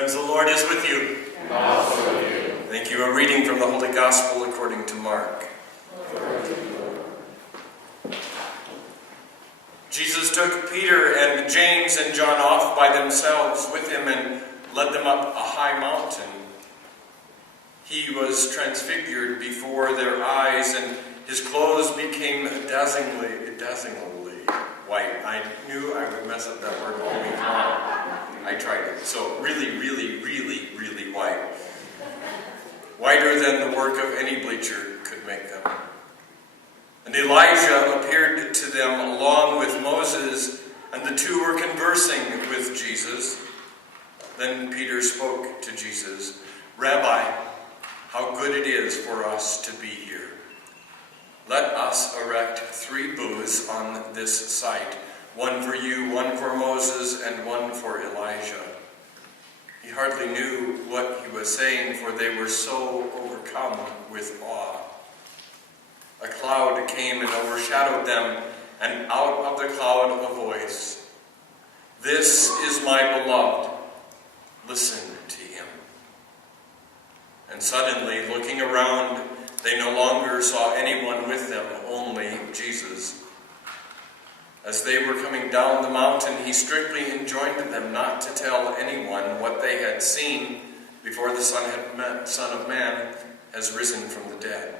Friends, the Lord is with you. And also with you. Thank you. A reading from the Holy Gospel according to Mark. Jesus took Peter and James and John off by themselves with him and led them up a high mountain. He was transfigured before their eyes, and his clothes became dazzlingly white. I knew I would mess up that word all week long. I tried it. So really white. Whiter than the work of any bleacher could make them. And Elijah appeared to them along with Moses, and the two were conversing with Jesus. Then Peter spoke to Jesus, "Rabbi, how good it is for us to be here. Let us erect 3 booths on this site, one for you, one for Moses, and one for Elijah." He hardly knew what he was saying, for they were so overcome with awe. A cloud came and overshadowed them, and out of the cloud a voice, "This is my beloved, listen to him." And suddenly, looking around, they no longer saw anyone with them, only Jesus. As they were coming down the mountain, he strictly enjoined them not to tell anyone what they had seen before the Son of Man has risen from the dead.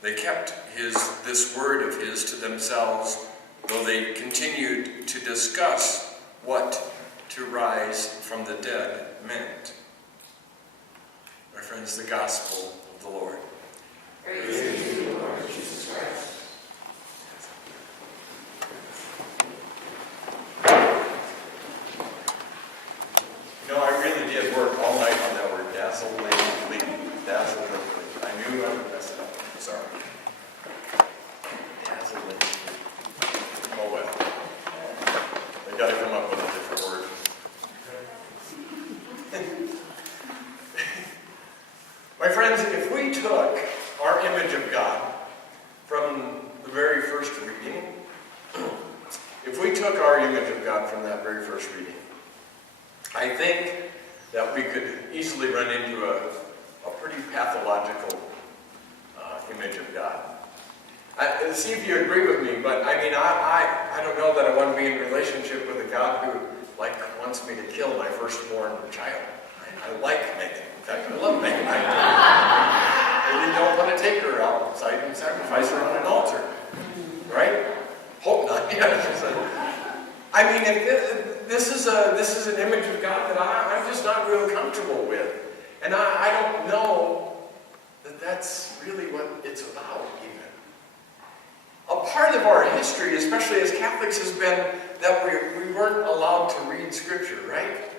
They kept this word of his to themselves, though they continued to discuss what to rise from the dead meant. My friends, the gospel of the Lord. Praise to you, Lord Jesus Christ. You know, I really did work all night on that word, dazzlingly. I knew I would mess it up. Sorry. Dazzlingly. Oh well. I got to come up with a different word. My friends, if we took our image of God from the very first reading, if we took our image of God from that very first reading, I think that we could easily run into a pretty pathological image of God. See if you agree with me, but I mean, I don't know that I want to be in a relationship with a God who, wants me to kill my firstborn child. I like Megan. In fact, I love Megan. I really don't want to take her outside and sacrifice her on an altar. Right? Hope not. I mean, if this is an image of God that I'm just not real comfortable with. And I don't know that that's really what it's about, even. A part of our history, especially as Catholics, has been that we weren't allowed to read Scripture, right?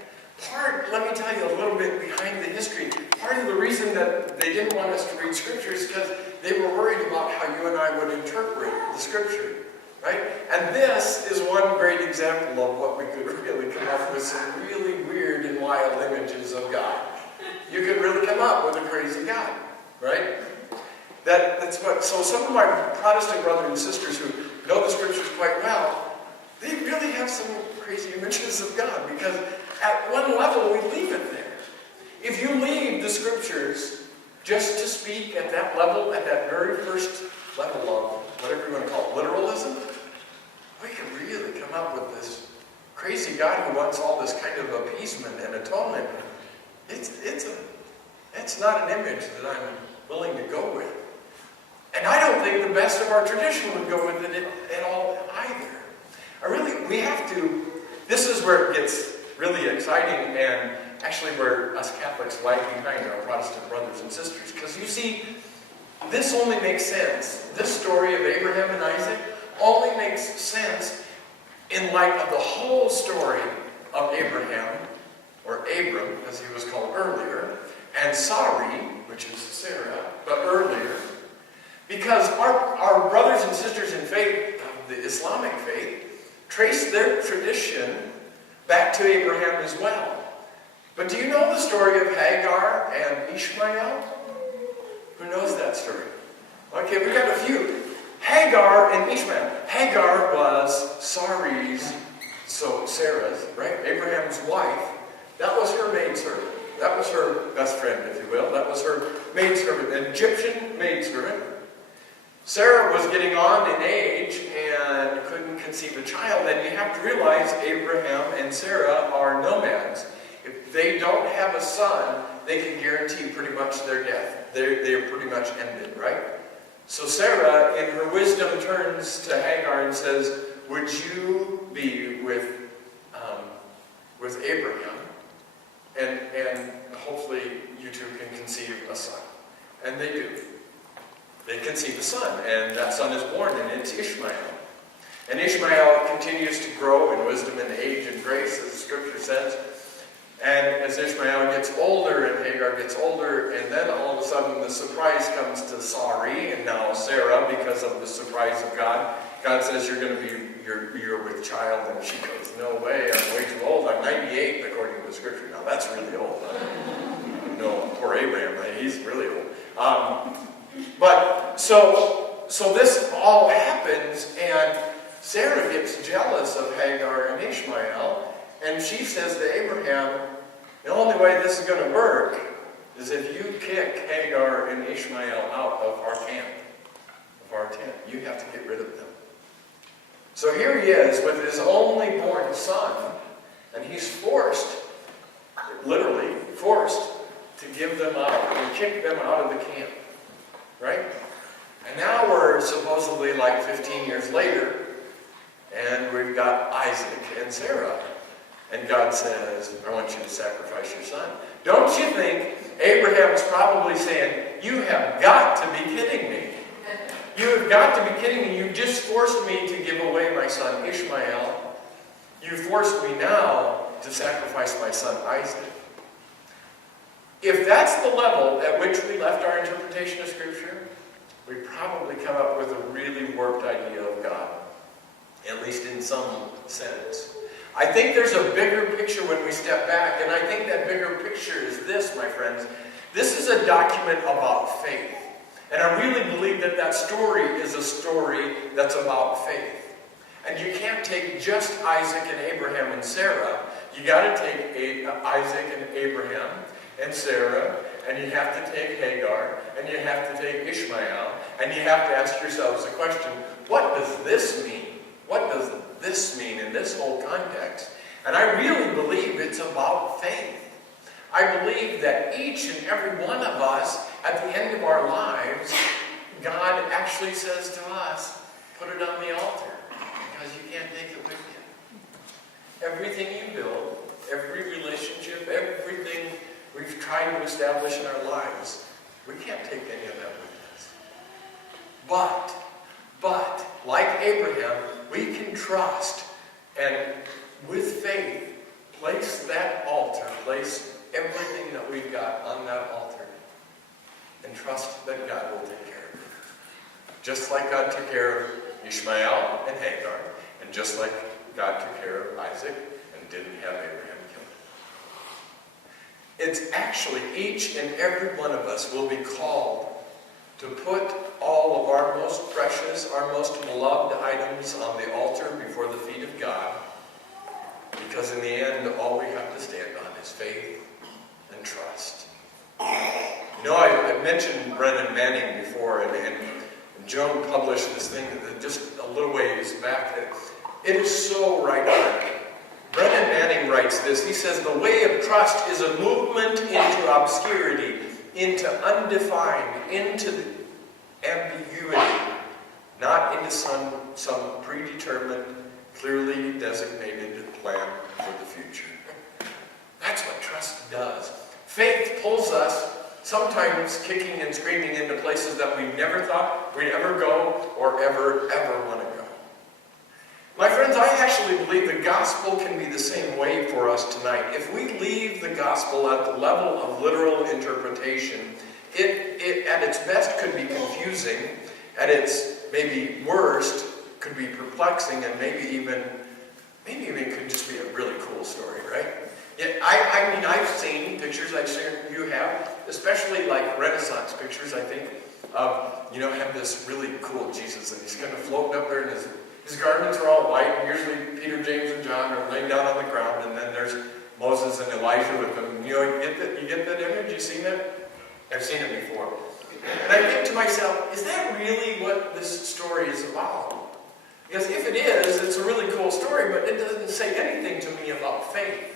Let me tell you a little bit behind the history. Part of the reason that they didn't want us to read Scripture is because they were worried about how you and I would interpret the Scripture, right? And this is one great example of what we could really come up with some really weird and wild images of God. You could really come up with a crazy God, right? So some of my Protestant brothers and sisters who know the Scriptures quite well, they really have some crazy images of God, because at one level we leave it there. If you leave the Scriptures just to speak at that level, at that very first level of whatever you want to call it, literalism, we can really come up with this crazy God who wants all this kind of appeasement and atonement. It's not an image that I'm willing to go with. And I don't think the best of our tradition would go with it at all either. We have to, this is where it gets really exciting, and actually where us Catholics lag behind our Protestant brothers and sisters. Because you see, this only makes sense. This story of Abraham and Isaac only makes sense in light of the whole story of Abraham, or Abram, as he was called earlier, and Sarai, which is Sarah, but earlier. Because our brothers and sisters in faith, the Islamic faith, trace their tradition back to Abraham as well. But do you know the story of Hagar and Ishmael? Who knows that story? Okay, we got a few. Hagar and Ishmael. Hagar was Sarah's, right? Abraham's wife. That was her maidservant. That was her best friend, if you will. That was her maidservant, an Egyptian maidservant. Sarah was getting on in age and couldn't conceive a child. And you have to realize Abraham and Sarah are nomads. If they don't have a son, they can guarantee pretty much their death. They're pretty much ended, right? So Sarah, in her wisdom, turns to Hagar and says, would you be with Abraham? And hopefully you two can conceive a son. And they do. They conceive a son, and that son is born, and it's Ishmael. And Ishmael continues to grow in wisdom and age and grace, as the scripture says. And as Ishmael gets older and Hagar gets older, and then all of a sudden the surprise comes to Sarai and now Sarah because of the surprise of God. God says, you're going to be, you're with child. And she goes, no way, I'm way too old. I'm 98 according to the scripture. Now that's really old. No, poor Abraham, he's really old. But so this all happens, and Sarah gets jealous of Hagar and Ishmael, and she says to Abraham, the only way this is going to work is if you kick Hagar and Ishmael out of our camp, of our tent. You have to get rid of them. So here he is with his only born son, and he's forced, literally forced, to give them out, and kick them out of the camp. Right? And now we're supposedly like 15 years later, and we've got Isaac and Sarah. And God says, I want you to sacrifice your son. Don't you think Abraham's probably saying, you have got to be kidding me. You have got to be kidding me. You just forced me to give away my son Ishmael. You forced me now to sacrifice my son Isaac. If that's the level at which we left our interpretation of Scripture, we probably come up with a really warped idea of God, at least in some sense. I think there's a bigger picture when we step back, and I think that bigger picture is this, my friends. This is a document about faith. And I really believe that that story is a story that's about faith. And you can't take just Isaac and Abraham and Sarah. You got to take Isaac and Abraham and Sarah, and you have to take Hagar, and you have to take Ishmael, and you have to ask yourselves the question, what does this mean? What does this mean in this whole context? And I really believe it's about faith. I believe that each and every one of us, at the end of our lives, God actually says to us, put it on the altar, because you can't take it with you. Everything you build, every relationship, everything we've tried to establish in our lives, we can't take any of that with us. But, like Abraham, we can trust and, with faith, place that altar, place everything that we've got on that altar, and trust that God will take care of it. Just like God took care of Ishmael and Hagar, and just like God took care of Isaac and didn't have Abraham killed. It's actually each and every one of us will be called to put all of our most precious, our most beloved items on the altar before the feet of God, because in the end, all we have to stand on is faith and trust. You know, I mentioned Brennan Manning before, and Joan published this thing just a little ways back. It is so right on. Brennan Manning writes this. He says, the way of trust is a movement into obscurity, into undefined, into ambiguity, not into some predetermined, clearly designated plan for the future. That's what trust does. Faith pulls us, sometimes kicking and screaming, into places that we never thought we'd ever go or ever want to go. My friends, I actually believe the gospel can be the same way for us tonight. If we leave the gospel at the level of literal interpretation, it at its best could be confusing, at its maybe worst could be perplexing, and maybe even it could just be a really cool story, right? Yeah, I mean, I've seen pictures, I'm sure you have, especially like Renaissance pictures, I think, of, have this really cool Jesus, and he's kind of floating up there, and his garments are all white, and usually Peter, James, and John are laying down on the ground, and then there's Moses and Elijah Elijah with them. You get that image? You seen it? I've seen it before. And I think to myself, is that really what this story is about? Because if it is, it's a really cool story, but it doesn't say anything to me about faith.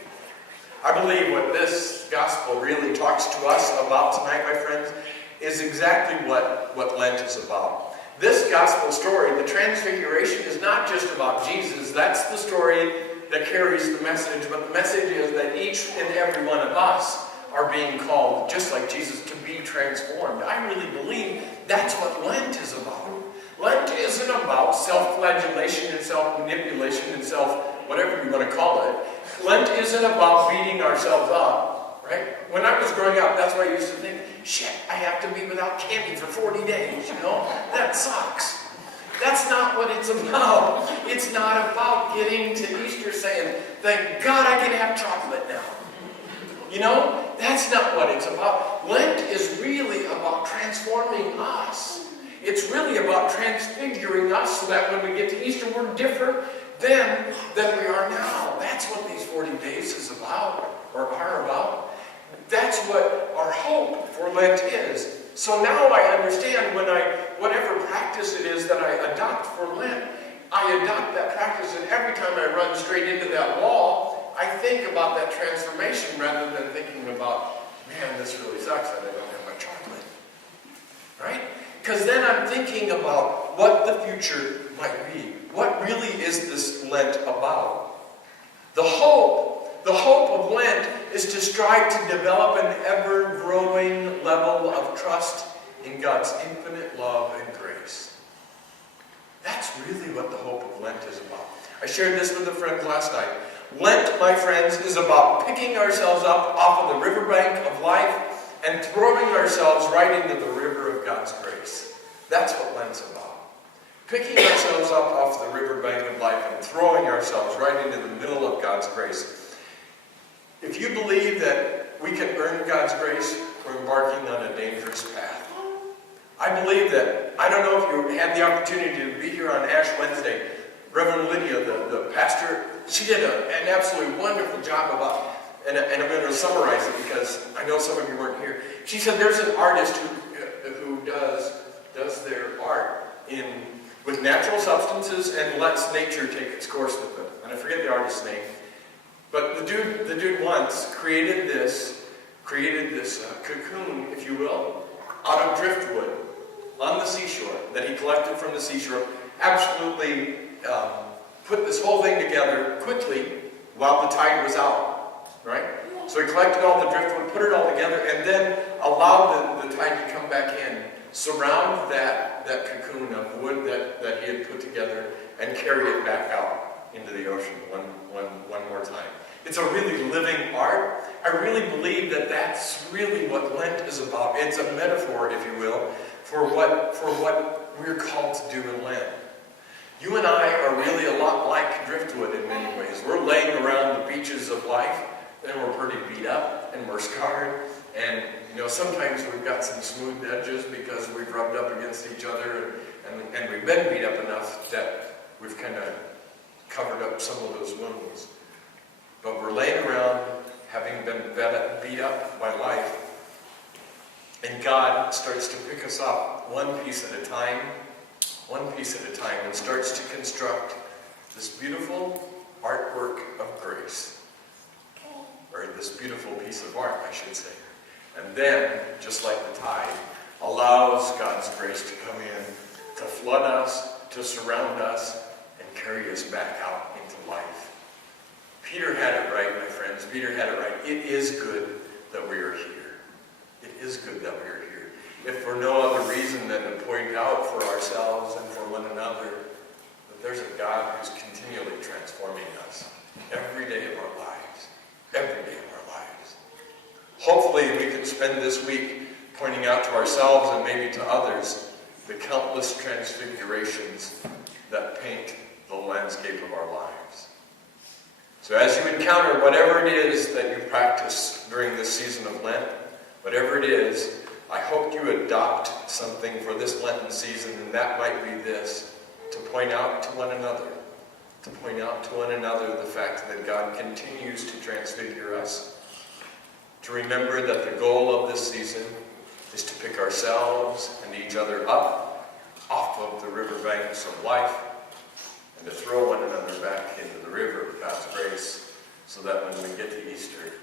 I believe what this gospel really talks to us about tonight, my friends, is exactly what Lent is about. This gospel story, the Transfiguration, is not just about Jesus. That's the story that carries the message, but the message is that each and every one of us are being called, just like Jesus, to be transformed. I really believe that's what Lent is about. Lent isn't about self-flagellation and self-manipulation and whatever you want to call it. Lent isn't about beating ourselves up, right? When I was growing up, that's why I used to think, shit, I have to be without candy for 40 days, That sucks. That's not what it's about. It's not about getting to Easter saying, thank God I can have chocolate now. That's not what it's about. Lent is really about transforming us. It's really about transfiguring us so that when we get to Easter, we're different than we are now. That's what these 40 days is about, or are about. That's what our hope for Lent is. So now I understand whatever practice it is that I adopt for Lent, I adopt that practice, and every time I run straight into that wall, I think about that transformation rather than thinking about, man, this really sucks that I don't have my chocolate. Right? Because then I'm thinking about what the future might be. What really is this Lent about? The hope of Lent is to strive to develop an ever-growing level of trust in God's infinite love and grace. That's really what the hope of Lent is about. I shared this with a friend last night. Lent, my friends, is about picking ourselves up off of the riverbank of life and throwing ourselves right into the river of God's grace. That's what Lent's about. Picking ourselves up off the riverbank of life and throwing ourselves right into the middle of God's grace. If you believe that we can earn God's grace, we're embarking on a dangerous path. I believe that, I don't know if you had the opportunity to be here on Ash Wednesday, Reverend Lydia, the pastor, she did an absolutely wonderful job about, and I'm going to summarize it because I know some of you weren't here. She said there's an artist who does their art with natural substances and lets nature take its course with them. And I forget the artist's name. But the dude once created this cocoon, if you will, out of driftwood on the seashore that he collected from the seashore. Absolutely put this whole thing together quickly while the tide was out, right? So he collected all the driftwood, put it all together, and then allowed the tide to come back in, surround that cocoon of wood that he had put together, and carry it back out into the ocean one more time. It's a really living art. I really believe that that's really what Lent is about. It's a metaphor, if you will, for what we're called to do in Lent. You and I are really a lot like driftwood in many ways. We're laying around the beaches of life, and we're pretty beat up, and we're scarred, and sometimes we've got some smooth edges because we've rubbed up against each other, and we've been beat up enough that we've kind of covered up some of those wounds. But we're laying around, having been beat up by life, and God starts to pick us up one piece at a time, and starts to construct this beautiful artwork of grace, or this beautiful piece of art, I should say. And then, just like the tide, allows God's grace to come in, to flood us, to surround us, and carry us back out into life. Peter had it right, my friends. Peter had it right. It is good that we are here. It is good that we are here. If for no other reason than to point out for ourselves and for one another that there's a God who's continually transforming us every day of our lives. Every day of our lives. Hopefully we can spend this week pointing out to ourselves and maybe to others the countless transfigurations that paint the landscape of our lives. So as you encounter whatever it is that you practice during this season of Lent, whatever it is, I hope you adopt something for this Lenten season, and that might be this, to point out to one another the fact that God continues to transfigure us to remember that the goal of this season is to pick ourselves and each other up off of the riverbanks of life and to throw one another back into the river of God's grace so that when we get to Easter,